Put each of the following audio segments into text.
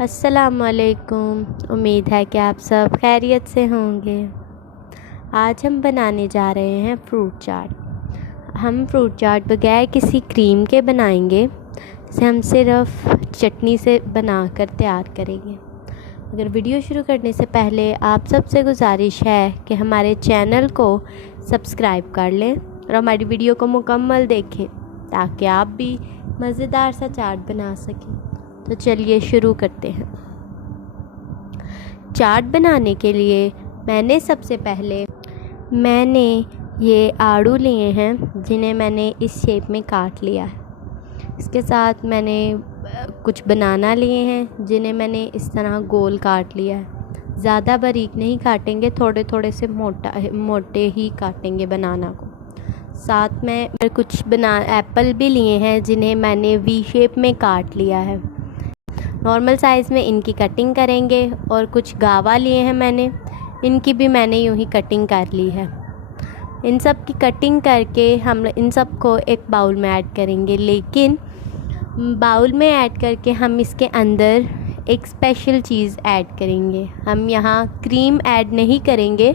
अस्सलामुअलैकुम। उम्मीद है कि आप सब खैरियत से होंगे। आज हम बनाने जा रहे हैं फ्रूट चाट। हम फ्रूट चाट बगैर किसी क्रीम के बनाएंगे, जिसे हम सिर्फ चटनी से बनाकर तैयार करेंगे। अगर वीडियो शुरू करने से पहले आप सबसे गुजारिश है कि हमारे चैनल को सब्सक्राइब कर लें और हमारी वीडियो को मुकम्मल देखें ताकि आप भी मज़ेदार सा चाट बना सकें। तो चलिए शुरू करते हैं। चाट बनाने के लिए सबसे पहले मैंने ये आड़ू लिए हैं, जिन्हें मैंने इस शेप में काट लिया है। इसके साथ मैंने कुछ बनाना लिए हैं, जिन्हें मैंने इस तरह गोल काट लिया है। ज़्यादा बारीक नहीं काटेंगे, थोड़े थोड़े से मोटे ही काटेंगे बनाना को। साथ में कुछ एप्पल भी लिए हैं, जिन्हें मैंने वी शेप में काट लिया है। नॉर्मल साइज़ में इनकी कटिंग करेंगे। और कुछ गावा लिए हैं मैंने, इनकी भी मैंने यूँ ही कटिंग कर ली है। इन सब की कटिंग करके हम इन सब को एक बाउल में ऐड करेंगे, लेकिन बाउल में ऐड करके हम इसके अंदर एक स्पेशल चीज़ ऐड करेंगे। हम यहाँ क्रीम ऐड नहीं करेंगे,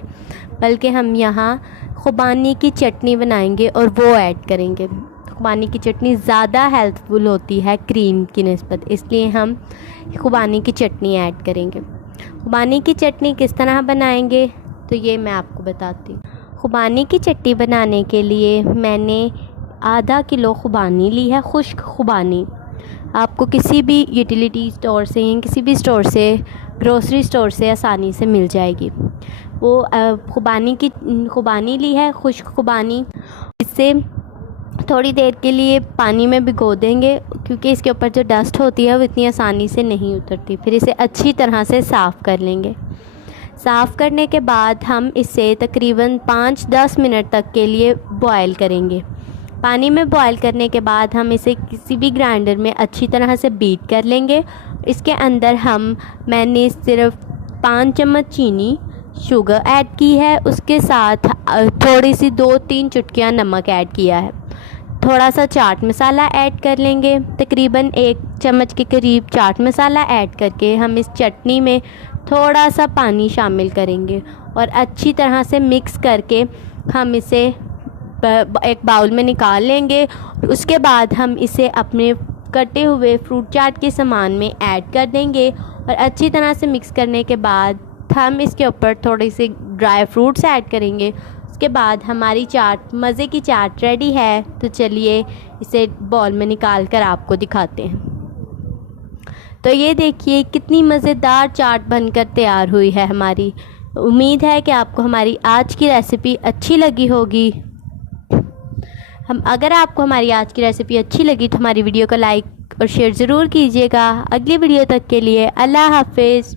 बल्कि हम यहाँ खुबानी की चटनी बनाएंगे और वो ऐड करेंगे। खुबानी की चटनी ज़्यादा हेल्पफुल होती है क्रीम की निस्बत, इसलिए हम खुबानी की चटनी ऐड करेंगे। खुबानी की चटनी किस तरह बनाएंगे तो ये मैं आपको बताती हूँ। खुबानी की चटनी बनाने के लिए मैंने आधा किलो खुबानी ली है, खुश्क खुबानी। आपको किसी भी यूटिलिटी स्टोर से या किसी भी स्टोर से, ग्रोसरी स्टोर से आसानी से मिल जाएगी। वो खुबानी ली है, खुश्क खुबानी। इससे थोड़ी देर के लिए पानी में भिगो देंगे, क्योंकि इसके ऊपर जो डस्ट होती है वो इतनी आसानी से नहीं उतरती। फिर इसे अच्छी तरह से साफ़ कर लेंगे। साफ़ करने के बाद हम इसे तकरीबन 5-10 मिनट तक के लिए बॉयल करेंगे। पानी में बॉयल करने के बाद हम इसे किसी भी ग्राइंडर में अच्छी तरह से बीट कर लेंगे। इसके अंदर मैंने सिर्फ 5 चम्मच चीनी शुगर ऐड की है, उसके साथ थोड़ी सी 2-3 चुटकियाँ नमक ऐड किया है। थोड़ा सा चाट मसाला ऐड कर लेंगे, तकरीबन 1 चम्मच के करीब चाट मसाला ऐड करके हम इस चटनी में थोड़ा सा पानी शामिल करेंगे और अच्छी तरह से मिक्स करके हम इसे एक बाउल में निकाल लेंगे। उसके बाद हम इसे अपने कटे हुए फ्रूट चाट के सामान में ऐड कर देंगे और अच्छी तरह से मिक्स करने के बाद हम इसके ऊपर थोड़ी सी ड्राई फ्रूट्स ऐड करेंगे। उसके बाद हमारी चाट, मज़े की चाट रेडी है। तो चलिए इसे बॉल में निकाल कर आपको दिखाते हैं। तो ये देखिए कितनी मज़ेदार चाट बनकर तैयार हुई है हमारी। उम्मीद है कि आपको हमारी आज की रेसिपी अच्छी लगी होगी। अगर आपको हमारी आज की रेसिपी अच्छी लगी तो हमारी वीडियो को लाइक और शेयर ज़रूर कीजिएगा। अगली वीडियो तक के लिए अल्लाह हाफिज़।